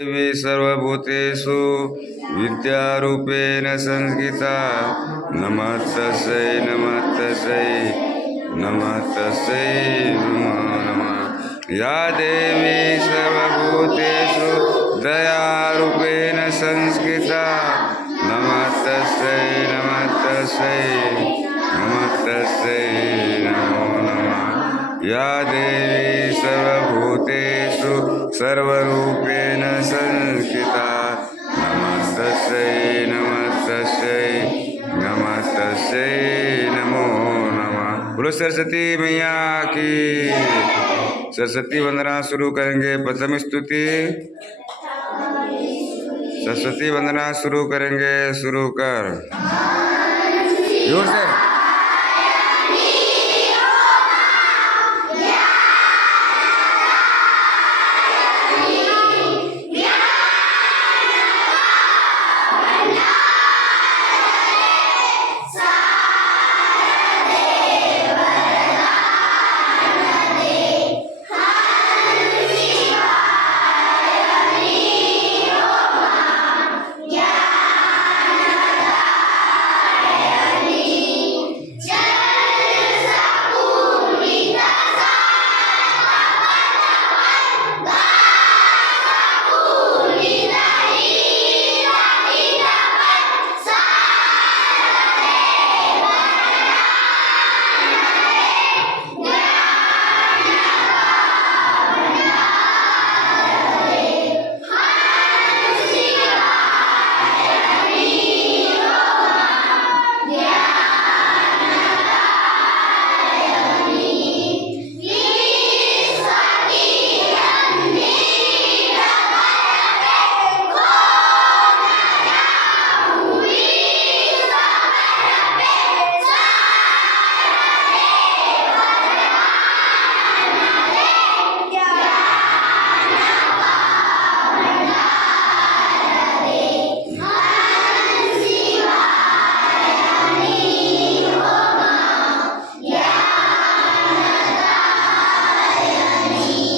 देवी सर्वभूतेषु विद्यारूपेण संस्कृता नमस्तस्यै नमस्तस्यै नमस्तस्यै नमो नमः। या देवी सर्वभूतेषु दयारूपेण संस्कृता नमस्तस्यै नमस्तस्यै नमस्तस्यै नमो नमः। या देवी सर्वभूतेषु सर्वरूपेण संस्कृता नमस्तस्यै नमस्तस्यै नमस्तस्यै नमो नमः। बोलो सरस्वती मैया की। सरस्वती वंदना शुरू करेंगे। प्रथम स्तुति सरस्वती वंदना शुरू करेंगे। शुरू कर जोर से।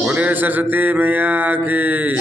बोले सरस्वती मैया की।